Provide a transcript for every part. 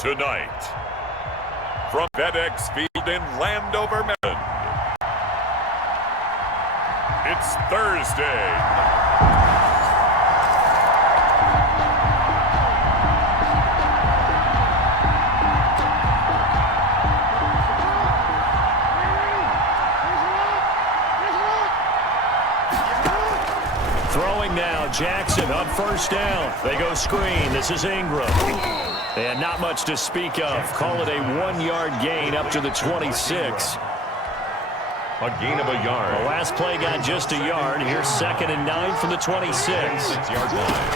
Tonight, from FedEx Field in Landover, Maryland, it's Thursday. Throwing now, Jackson on first down. They go screen. This is Ingram. And not much to speak of. Call it a 1-yard gain up to the 26. A gain of a yard. The last play got just a yard. Here's 2nd and 9 from the 26. 6-yard line.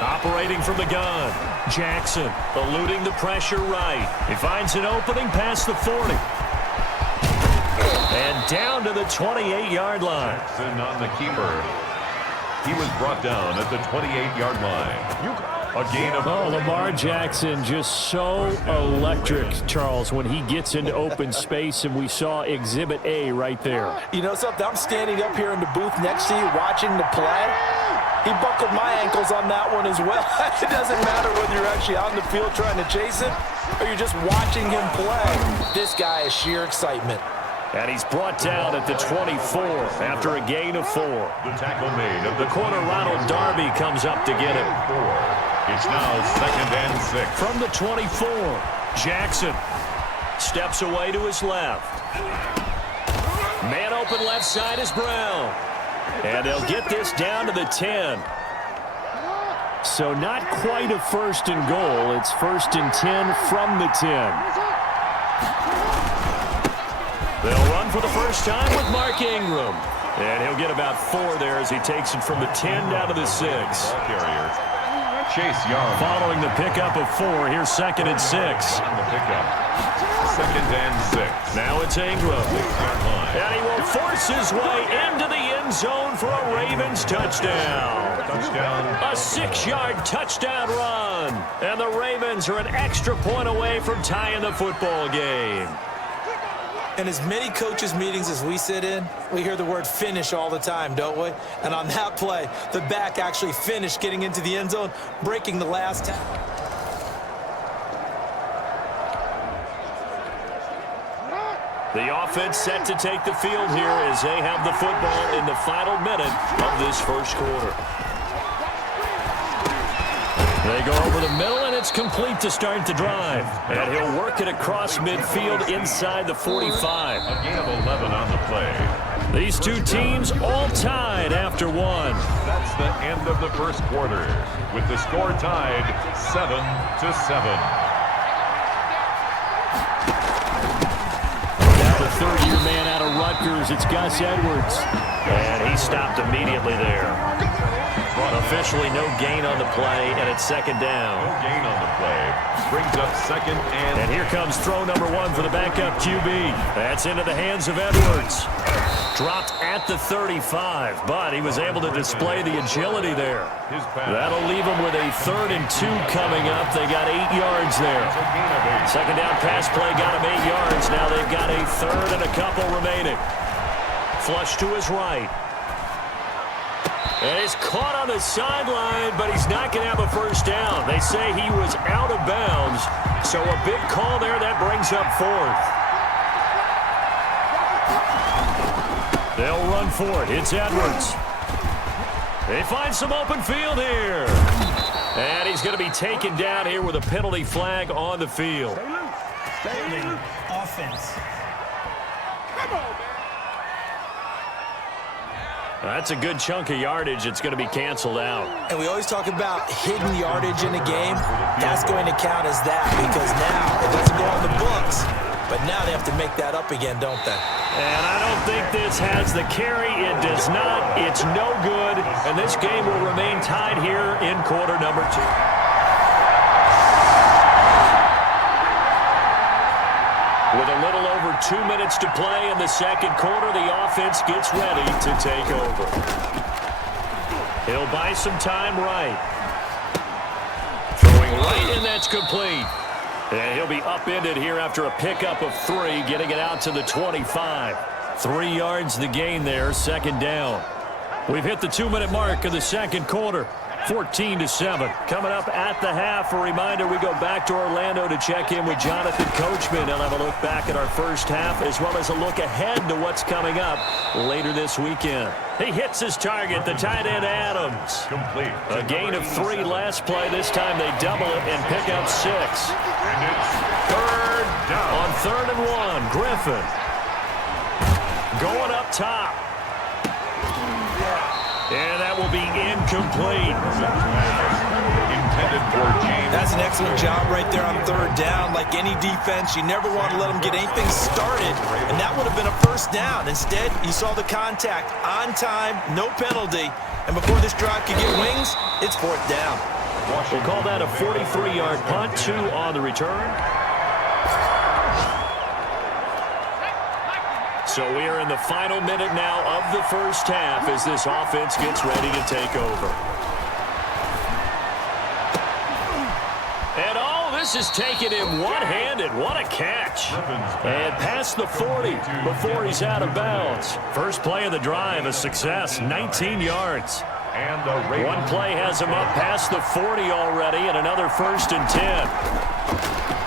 Operating from the gun. Jackson eluding the pressure right. He finds an opening past the 40. And down to the 28-yard line. Jackson on the keeper. He was brought down at the 28-yard line. A gain of... Oh, Lamar Jackson just so electric, Charles, when he gets into open space, and we saw Exhibit A right there. You know something? I'm standing up here in the booth next to you watching the play. He buckled my ankles on that one as well. It doesn't matter whether you're actually on the field trying to chase it or you're just watching him play. This guy is sheer excitement. And he's brought down at the 24 after a gain of 4. The tackle made of the corner, Ronald Darby, comes up to get him. It's now 2nd and 6. From the 24, Jackson steps away to his left. Man open left side is Brown. And they'll get this down to the 10. So not quite a 1st and goal. It's 1st and 10 from the 10. They'll run for the first time with Mark Ingram. And he'll get about 4 there as he takes it from the 10 down to the 6. Chase Young. Following the pickup of 4, here's 2nd and 6. On the pickup. 2nd and 6. Now it's Ingram. And he will force his way into the end zone for a Ravens touchdown. A 6-yard touchdown run. And the Ravens are an extra point away from tying the football game. In as many coaches' meetings as we sit in, we hear the word finish all the time, don't we? And on that play, the back actually finished getting into the end zone, breaking the last tackle. The offense set to take the field here as they have the football in the final minute of this first quarter. They go over the middle, and it's complete to start the drive. And he'll work it across midfield inside the 45. A gain of 11 on the play. These two teams all tied after 1. That's the end of the first quarter, with the score tied 7-7. Now the third-year man out of Rutgers, it's Gus Edwards. And he stopped immediately there. Officially no gain on the play, and it's 2nd down. No gain on the play. Brings up 2nd and... And here comes throw number 1 for the backup QB. That's into the hands of Edwards. Dropped at the 35, but he was able to display the agility there. That'll leave him with a 3rd and 2 coming up. They got 8 yards there. 2nd down pass play got him 8 yards. Now they've got a 3rd and a couple remaining. Flush to his right. And he's caught on the sideline, but he's not going to have a first down. They say he was out of bounds, so a big call there. That brings up 4th. They'll run for it. It's Edwards. They find some open field here. And he's going to be taken down here with a penalty flag on the field. Holding offense. Come on, man. That's a good chunk of yardage. It's going to be canceled out. And we always talk about hidden yardage in a game. That's going to count as that because now it doesn't go on the books. But now they have to make that up again, don't they? And I don't think this has the carry. It does not. It's no good. And this game will remain tied here in quarter number 2. With a little over 2 minutes to play in the second quarter, the offense gets ready to take over. He'll buy some time right. Throwing right, and that's complete. And he'll be upended here after a pickup of 3, getting it out to the 25. 3 yards the gain there, 2nd down. We've hit the 2-minute mark of the second quarter. 14-7. Coming up at the half, a reminder we go back to Orlando to check in with Jonathan Coachman. He'll have a look back at our first half as well as a look ahead to what's coming up later this weekend. He hits his target, the tight end Adams. Complete. A gain of 3 last play. This time they double it and pick up 6. And it's third down. On 3rd and 1, Griffin. Going up top. And that will be incomplete. Intended for James. That's an excellent job right there on 3rd down. Like any defense, you never want to let them get anything started, and that would have been a first down. Instead, you saw the contact on time, no penalty, and before this drive could get wings, it's 4th down. We'll call that a 43-yard punt, 2 on the return. So we are in the final minute now of the first half as this offense gets ready to take over. And this is taken in one-handed. What a catch. And past the 40 before he's out of bounds. First play of the drive, a success, 19 yards. And one play has him up past the 40 already, and another 1st and 10.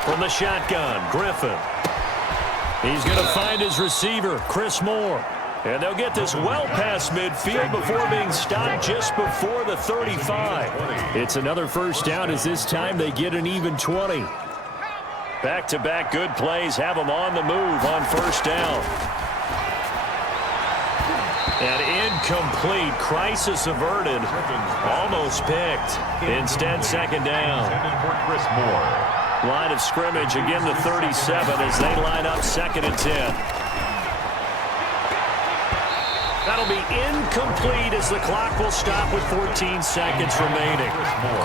From the shotgun, Griffin. He's going to find his receiver, Chris Moore. And they'll get this well past midfield before being stopped just before the 35. It's another first down as this time they get an even 20. Back-to-back good plays have them on the move on 1st down. And incomplete. Crisis averted. Almost picked. Instead, 2nd down. Chris Moore. Line of scrimmage, again the 37 as they line up 2nd and 10. That'll be incomplete as the clock will stop with 14 seconds remaining.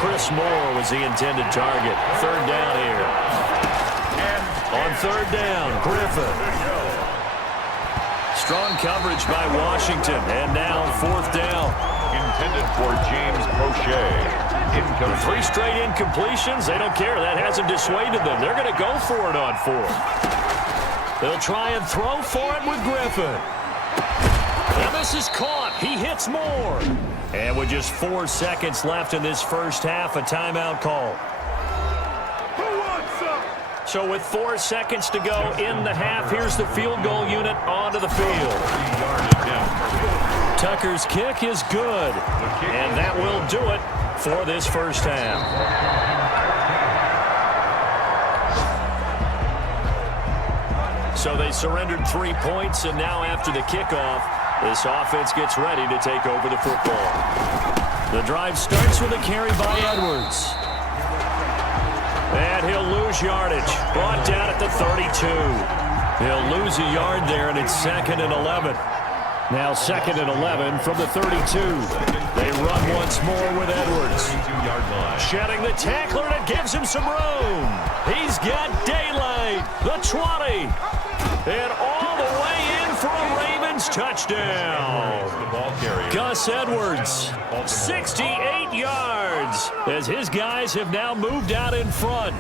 Chris Moore was the intended target. 3rd down here. On 3rd down, Griffin. Strong coverage by Washington. And now 4th down. Intended for James Prochet. 3 straight incompletions. They don't care. That hasn't dissuaded them. They're going to go for it on 4th. They'll try and throw for it with Griffin. And this is caught. He hits Moore. And with just 4 seconds left in this first half, a timeout call. So with 4 seconds to go in the half, here's the field goal unit onto the field. Tucker's kick is good. And that will do it for this first half. So they surrendered 3 points, and now after the kickoff, this offense gets ready to take over the football. The drive starts with a carry by Edwards. And he'll lose yardage. Brought down at the 32. He'll lose a yard there, and it's 2nd and 11. Now 2nd and 11 from the 32. They run once more with Edwards. Shedding the tackler, and it gives him some room. He's got daylight. The 20. And all the way in for a Ravens touchdown. Gus Edwards, 68 yards, as his guys have now moved out in front.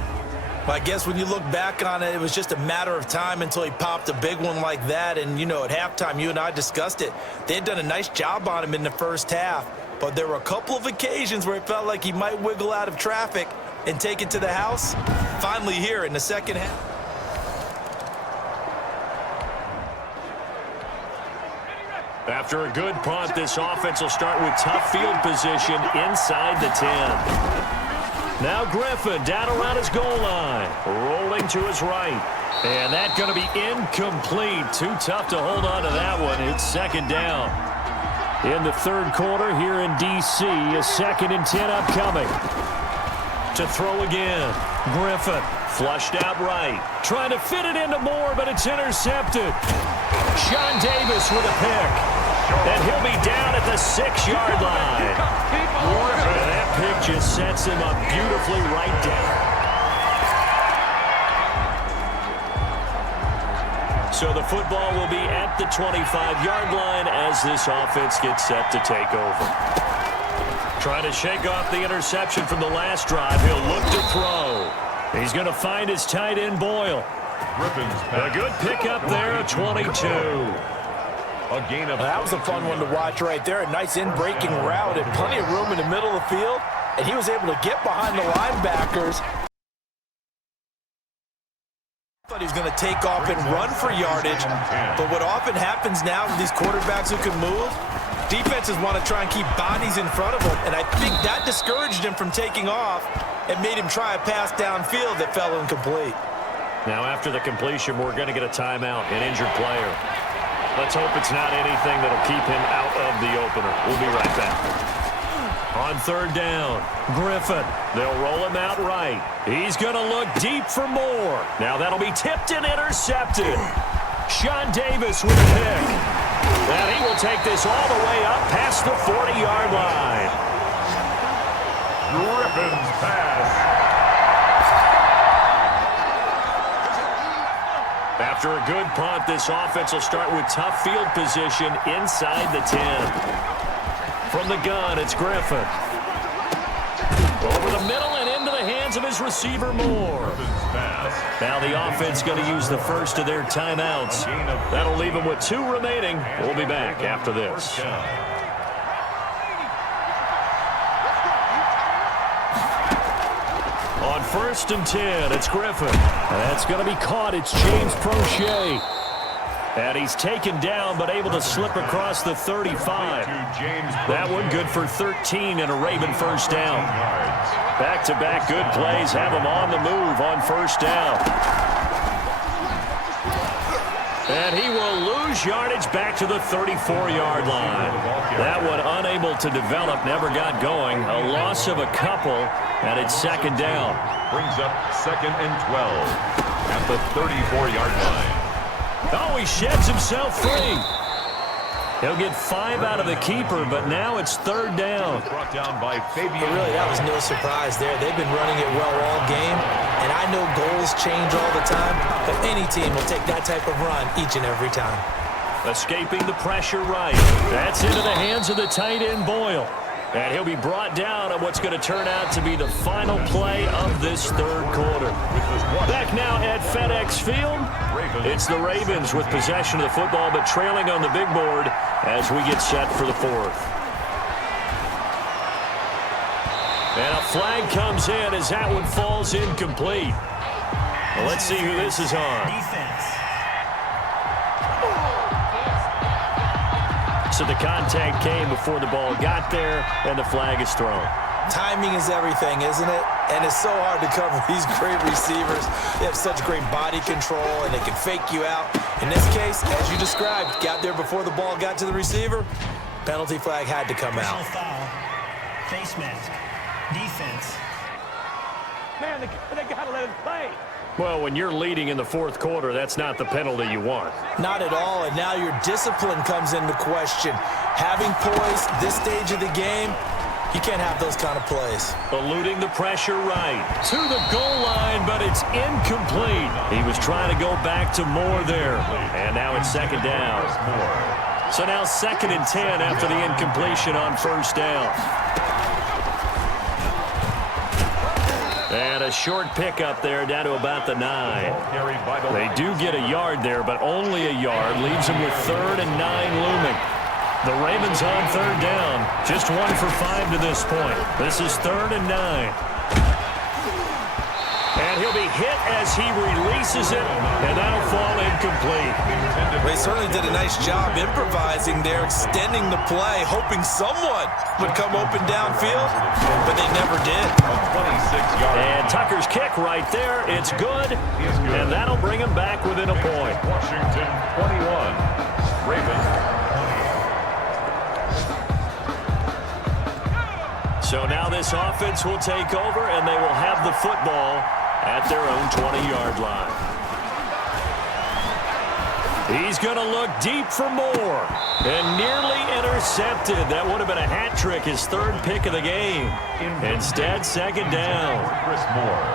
I guess when you look back on it, it was just a matter of time until he popped a big one like that. And, you know, at halftime, you and I discussed it. They had done a nice job on him in the first half. But there were a couple of occasions where it felt like he might wiggle out of traffic and take it to the house. Finally here in the second half. After a good punt, this offense will start with tough field position inside the 10. Now Griffin down around his goal line. Rolling to his right. And that's going to be incomplete. Too tough to hold on to that one. It's 2nd down. In the 3rd quarter here in D.C., a 2nd and 10 upcoming. To throw again. Griffin flushed out right. Trying to fit it into Moore, but it's intercepted. Sean Davis with a pick. And he'll be down at the 6-yard line. And that pick just sets him up beautifully right down. So the football will be at the 25-yard line as this offense gets set to take over. Trying to shake off the interception from the last drive. He'll look to throw. He's going to find his tight end, Boyle. A good pickup there, 22. A gain of That was a fun one to watch right there. A nice in-breaking route and plenty of room in the middle of the field. And he was able to get behind the linebackers. Thought he was going to take off and run for yardage. But what often happens now with these quarterbacks who can move, defenses want to try and keep bodies in front of them. And I think that discouraged him from taking off and made him try a pass downfield that fell incomplete. Now after the completion, we're going to get a timeout, an injured player. Let's hope it's not anything that'll keep him out of the opener. We'll be right back. On third down, Griffin. They'll roll him out right. He's going to look deep for more. Now that'll be tipped and intercepted. Sean Davis with a pick. And he will take this all the way up past the 40-yard line. Griffin's pass. After a good punt, this offense will start with tough field position inside the 10. From the gun, it's Griffin. Over the middle and into the hands of his receiver, Moore. Now the offense going to use the first of their timeouts. That'll leave them with 2 remaining. We'll be back after this. On 1st and 10, it's Griffin. That's going to be caught. It's James Prochet. And he's taken down, but able to slip across the 35. That one good for 13 and a Raven first down. Back-to-back good plays have him on the move on first down. And he will lose yardage back to the 34-yard line. That one unable to develop, never got going. A loss of a couple, and it's second down. Brings up 2nd and 12 at the 34-yard line. Oh, he sheds himself free. He'll get 5 out of the keeper, but now it's third down. Brought down by Fabian. But really, that was no surprise there. They've been running it well all game, and I know goals change all the time, but any team will take that type of run each and every time. Escaping the pressure right. That's into the hands of the tight end, Boyle. And he'll be brought down on what's going to turn out to be the final play of this third quarter. Back now at FedEx Field, it's the Ravens with possession of the football, but trailing on the big board as we get set for the fourth. And a flag comes in as that one falls incomplete. Well, let's see who this is on. Defense. So the contact came before the ball got there, and the flag is thrown. Timing is everything, isn't it? And it's so hard to cover these great receivers. They have such great body control, and they can fake you out. In this case, as you described, got there before the ball got to the receiver. Penalty flag had to come Personal out. foul. Face mask. Defense. Man, they got to let him play. Well, when you're leading in the fourth quarter, that's not the penalty you want. Not at all, and now your discipline comes into question. Having poise this stage of the game, you can't have those kind of plays. Eluding the pressure right to the goal line, but it's incomplete. He was trying to go back to Moore there, and now it's second down. So now 2nd and 10 after the incompletion on first down. And a short pickup there down to about the 9. They do get a yard there, but only a yard. Leaves them with 3rd and 9 looming. The Ravens on third down. Just 1 for 5 to this point. This is 3rd and 9. And he'll be hit as he releases it, and that'll fall incomplete. They certainly did a nice job improvising there, extending the play, hoping someone would come open downfield, but they never did. And Tucker's kick right there. It's good, and that'll bring him back within a point. Washington 21, Ravens. So now this offense will take over, and they will have the football at their own 20-yard line. He's going to look deep for more, and nearly intercepted. That would have been a hat trick, his 3rd pick of the game. Instead, second down. Chris Moore.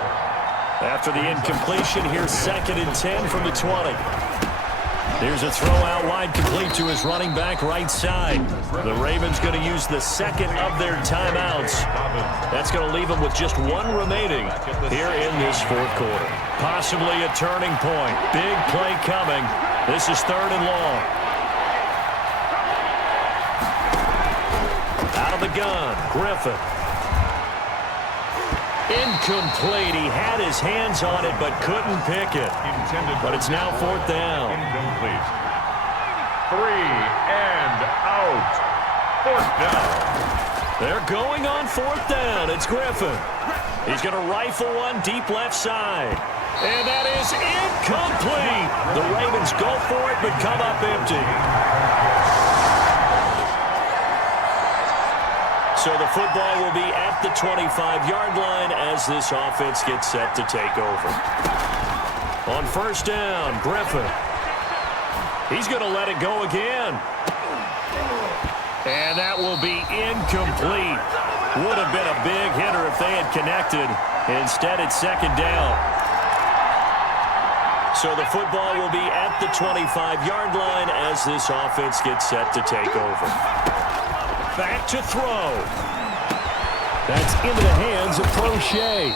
After the incompletion, here's 2nd and 10 from the 20. Here's a throw out wide, complete to his running back right side. The Ravens going to use the 2nd of their timeouts. That's going to leave them with just 1 remaining here in this fourth quarter. Possibly a turning point. Big play coming. This is 3rd and long. gun, Griffin. Incomplete. He had his hands on it but couldn't pick it. But it's now 4th down. Incomplete. 3 and out. 4th down. They're going on 4th down. It's Griffin. He's going to rifle one deep left side. And that is incomplete. The Ravens go for it but come up empty. So the football will be at the 25-yard line as this offense gets set to take over. On 1st down, Griffin. He's going to let it go again. And that will be incomplete. Would have been a big hitter if they had connected. Instead, it's 2nd down. So the football will be at the 25-yard line as this offense gets set to take over. Back to throw. That's into the hands of Prochet.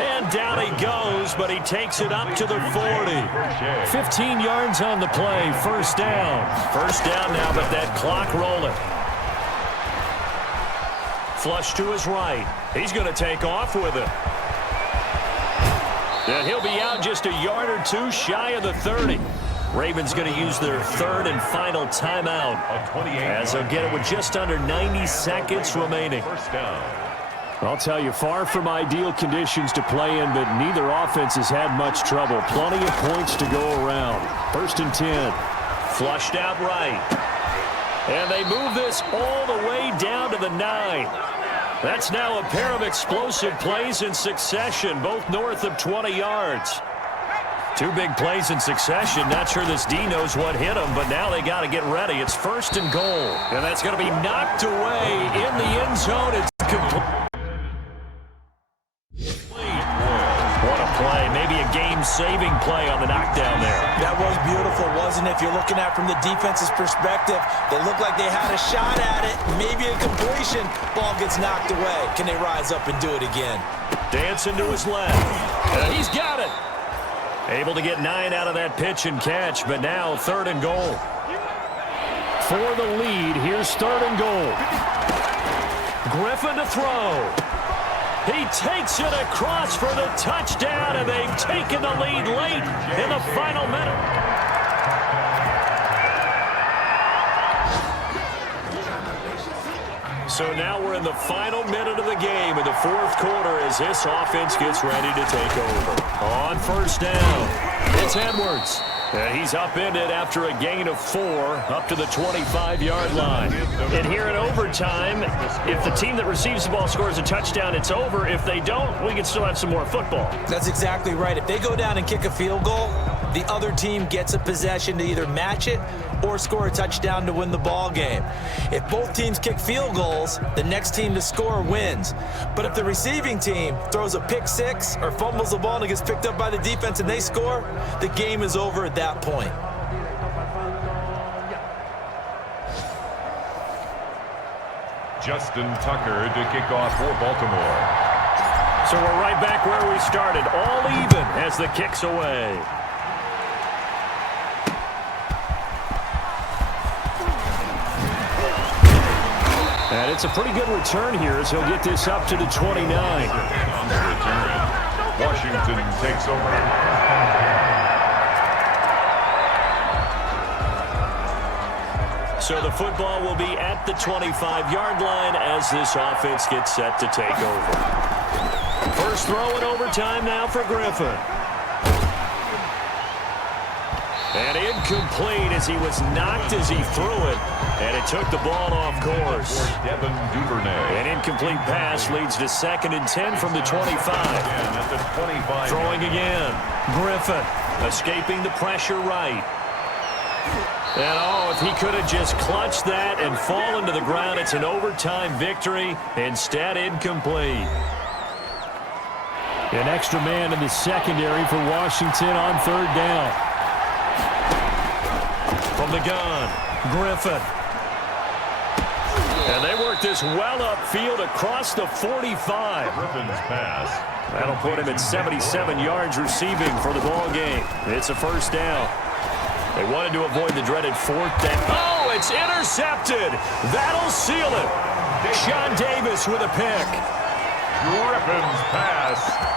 And down he goes, but he takes it up to the 40. 15 yards on the play, 1st down. 1st down now, but that clock rolling. Flush to his right. He's going to take off with it. And he'll be out just a yard or two shy of the 30. Ravens going to use their 3rd and final timeout as they'll get it with just under 90 seconds remaining. 1st down. I'll tell you, far from ideal conditions to play in, but neither offense has had much trouble. Plenty of points to go around. 1st and 10. Flushed out right. And they move this all the way down to the 9. That's now a pair of explosive plays in succession, both north of 20 yards. 2 big plays in succession. Not sure this D knows what hit them, but now they got to get ready. It's 1st and goal. And that's going to be knocked away in the end zone. It's complete. What a play. Maybe a game-saving play on the knockdown there. That was beautiful, wasn't it? If you're looking at it from the defense's perspective, they look like they had a shot at it. Maybe a completion. Ball gets knocked away. Can they rise up and do it again? Dancing to his left. And he's got it. Able to get 9 out of that pitch and catch, but now 3rd and goal. For the lead, here's 3rd and goal. Griffin to throw. He takes it across for the touchdown, and they've taken the lead late in the final minute. So now we're in the final minute of the game in the 4th quarter as this offense gets ready to take over. On 1st down, it's Edwards. And he's upended after a gain of 4 up to the 25-yard line. And here in overtime, if the team that receives the ball scores a touchdown, it's over. If they don't, we can still have some more football. That's exactly right. If they go down and kick a field goal, the other team gets a possession to either match it or score a touchdown to win the ball game. If both teams kick field goals, the next team to score wins. But if the receiving team throws a pick 6 or fumbles the ball and it gets picked up by the defense and they score, the game is over at that point. Justin Tucker to kick off for Baltimore. So we're right back where we started, all even as the kick's away. And it's a pretty good return here as he'll get this up to the 29. On the return, Washington takes over. So the football will be at the 25-yard line as this offense gets set to take over. First throw in overtime now for Griffin. And incomplete as he was knocked as he threw it. And it took the ball off course. Devin Duvernay. An incomplete pass leads to 2nd and 10 from the 25. At the 25. Throwing again. Griffin escaping the pressure right. And if he could have just clutched that and fallen to the ground, it's an overtime victory. Instead, incomplete. An extra man in the secondary for Washington on 3rd down. From the gun, Griffin. And they work this well upfield across the 45. Griffin's pass. That'll put him at 77 yards receiving for the ball game. It's a 1st down. They wanted to avoid the dreaded 4th down. Oh, it's intercepted. That'll seal it. Sean Davis with a pick. Griffin's pass.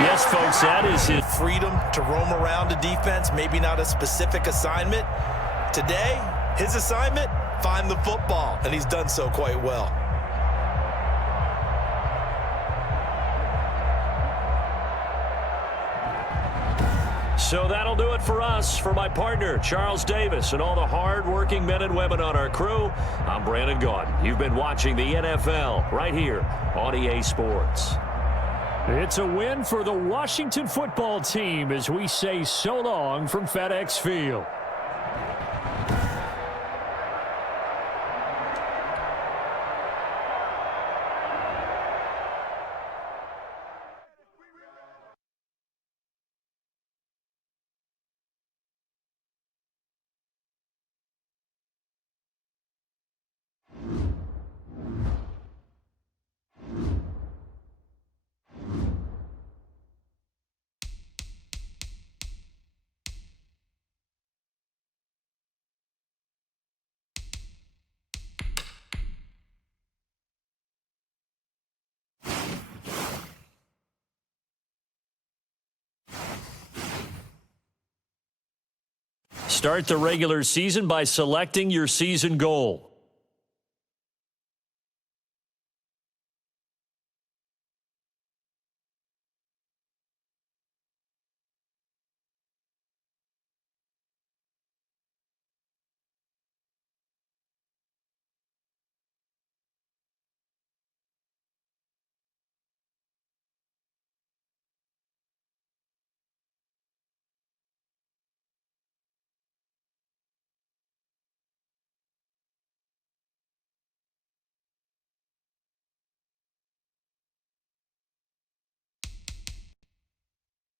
Yes, folks, that is his freedom to roam around the defense, maybe not a specific assignment. Today, his assignment, find the football, and he's done so quite well. So that'll do it for us. For my partner, Charles Davis, and all the hard-working men and women on our crew, I'm Brandon Gaudin. You've been watching the NFL right here on EA Sports. It's a win for the Washington football team as we say so long from FedEx Field. Start the regular season by selecting your season goal.